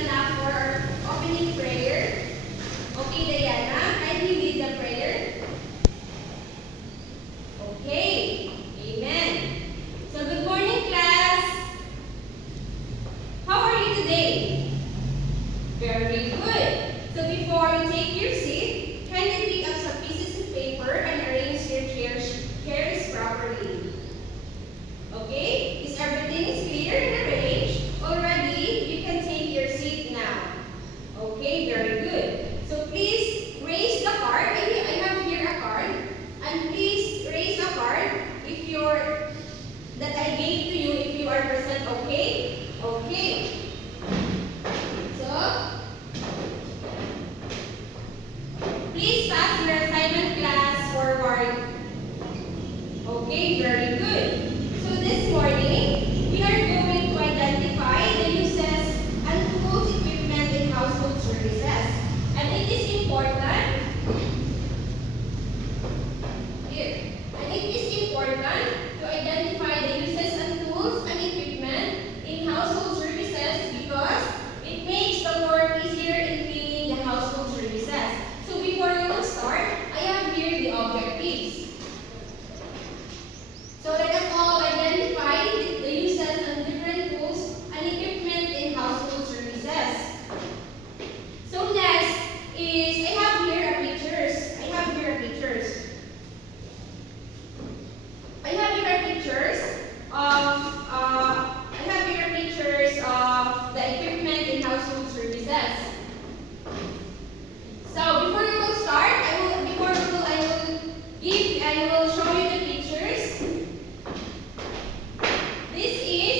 Diana for our opening prayer. Okay, Diana, kindly lead the prayer. Okay, amen. So good morning, class. How are you today? Very good. So before you take your seat, kindly pick up some pieces of paper and arrange your chairs properly. Okay, is everything is clear and arranged? Already, you can take your seat now. Okay, very good. So please raise the card. I have here a card. And please raise a card if you're that I gave to you if you are present. Okay? Okay. So please pass your assignment class forward. Okay, very good. So this morning, we are going to identify the uses and tools, equipment in household services. And it is important, here, and it is important to identify the uses and tools and equipment in household services because it makes the work easier in cleaning the household services. So before we will start, I have here the objectives. So let us all identify the uses and different tools and equipment in household services. So next is, I have here a pictures. I have here a pictures. The equipment in household services. So before we will start, I will show you the pictures. This is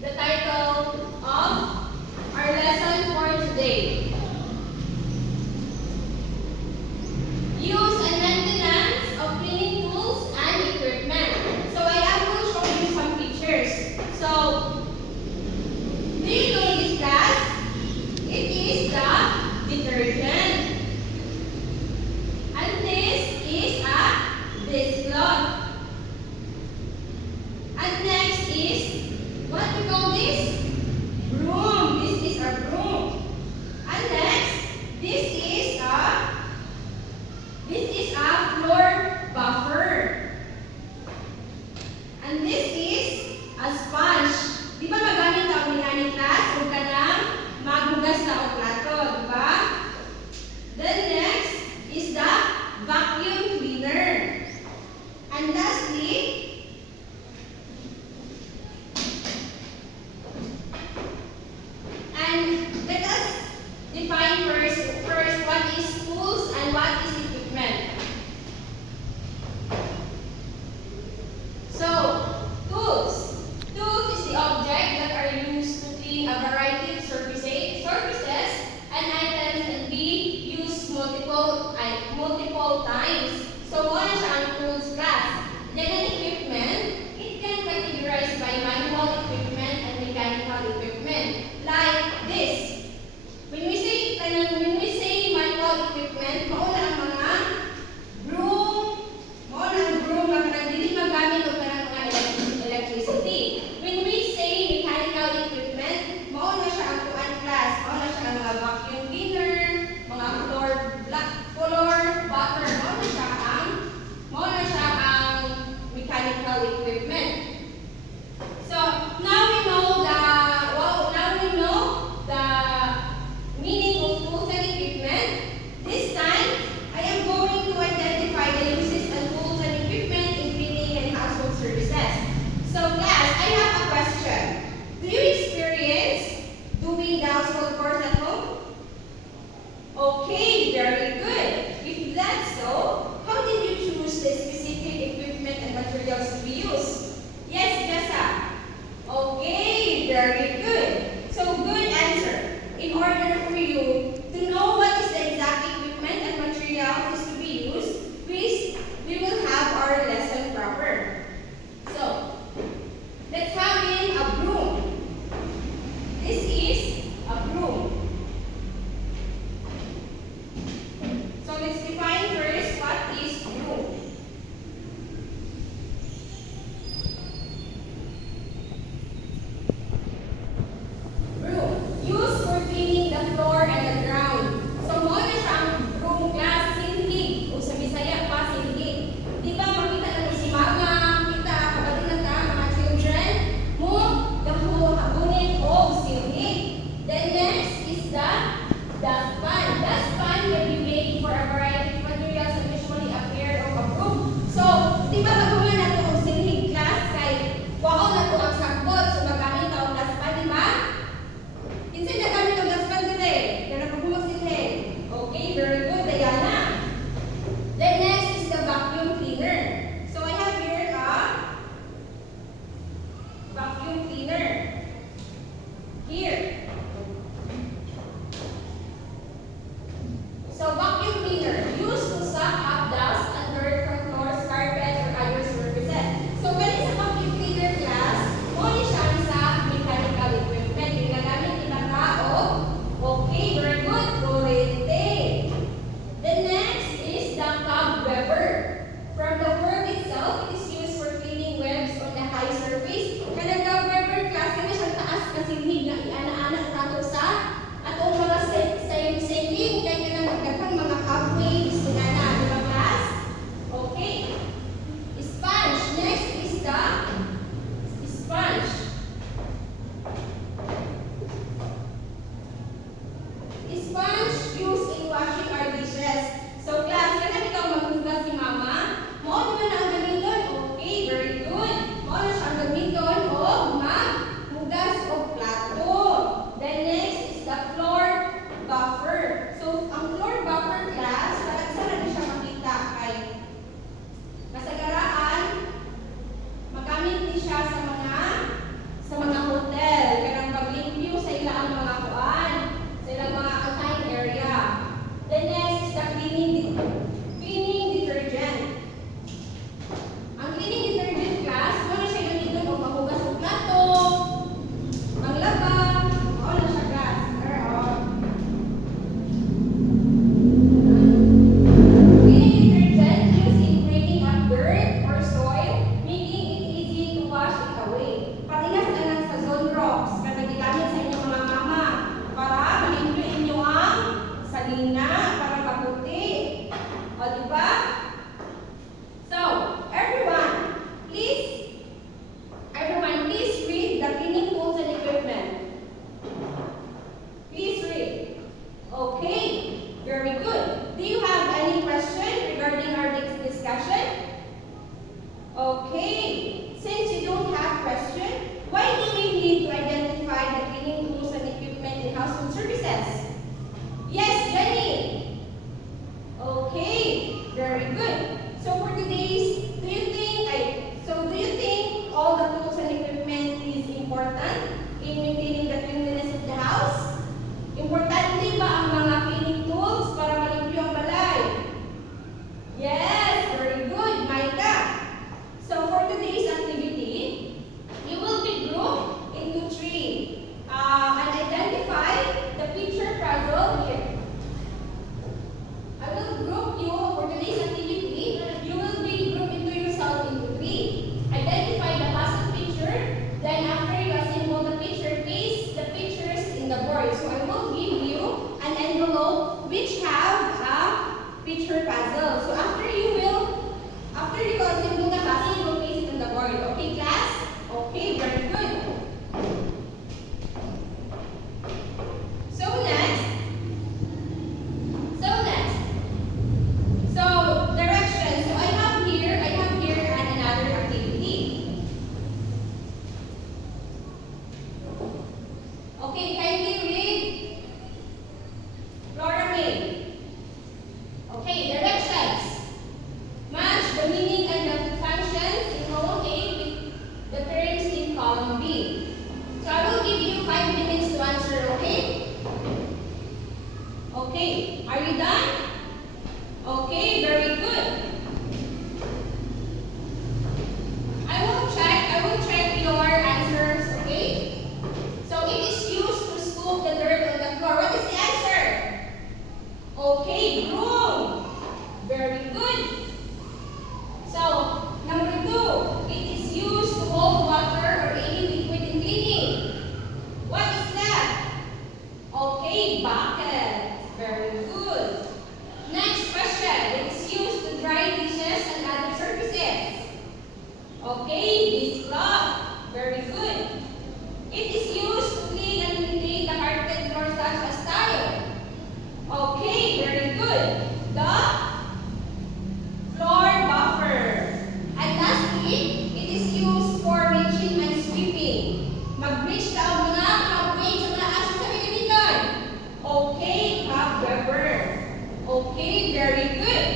the title of our lesson for today. Use and maintenance of cleaning tools and equipment. So I will show you some pictures. So do you know this class? It is the detergent. And this is a dishcloth. And next is, what we call this? Broom. This is a broom. And next, this is a floor buffer. And this is a sponge. Di ba magamit ang minani class kung ka nang maghugas na o plato, di ba? Then next is the vacuum cleaner. And lastly, and let us define first what is tools and what is equipment. So, tools. Tools is the object that are used to clean a variety of surfaces and items and be used multiple times. So, what is our tools class? Then an equipment, it can categorize by manual equipment and mechanical equipment. Like this. When we say manual equipment, mauna ang mga broom, ang hindi magamit o kanang mga electricity. When we say mechanical equipment, mauna siya ang tuan class. Mauna siya ang mga vacuum cleaner, mga floor butter. Mauna siya ang mechanical equipment. So now we know the meaning of tools and equipment. This time, I am going to identify the uses and tools and equipment in cleaning and household services. So class, I have a question. Do you experience doing the household chores at home? Okay, very household services? Yes, Jenny. Okay, very good. So for today's, do you think all the tools and equipment is important in maintaining the cleanliness of the house? Importante ba ang mga cleaning tools para malimpyo ang balay? Yes, very good, Micah. So for today's activity, you will be grouped into three and identify the picture puzzle here. I will group you for today's activity. You will be grouped into yourself into three. Identify the puzzle picture. Then after you assemble the picture, place the pictures in the board. So I will give you an envelope which have a picture puzzle. So after you assemble the puzzle, you will place it on the board. Okay, class? Okay, very good. So next. So directions. So I have here another activity. Okay, kindly read Laura May. Okay, directions. Match the meaning and the functions in column A with the terms in column B. So I will give you 5 minutes to answer, okay? Okay, are you done? Okay, very good. I will check your answers, okay? So it is used to scoop the dirt on the floor. What is the answer? Okay, broom. Very good. So, number 2, it is used to hold water or any liquid in cleaning. What is that? Okay, bucket. Very good. Next question. It is used to dry dishes and other surfaces. Okay, dishcloth. Very good. It is used to clean and maintain the carpet floor such as tile. Okay, very good. The floor buffer. And lastly, it is used for reaching and sweeping. Mag-reach ka ang mga mag-reach sa mga aso sa Pilipinas. Okay, however. Okay, very good.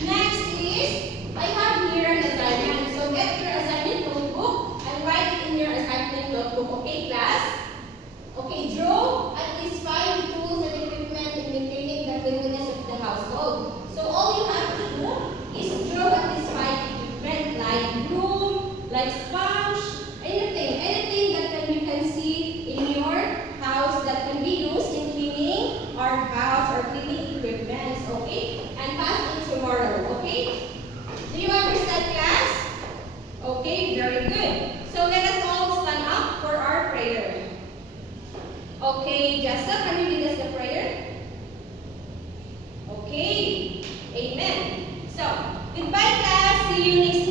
Next is, I have here an assignment. So get your assignment notebook and write it in your assignment notebook. Okay, class? Okay, draw at least 5 tools and equipment in maintaining the cleanliness of the household. So all you have to do is draw at least 5 equipment like broom, like sponge, anything that you can see in your house that can be used in cleaning our house or cleaning equipment, okay? And pass it tomorrow, okay? Do you understand, class? Okay, very good. So let us all stand up for our prayer. Okay, Jessa, can you lead us the prayer? Okay, amen. So, goodbye, class. See you next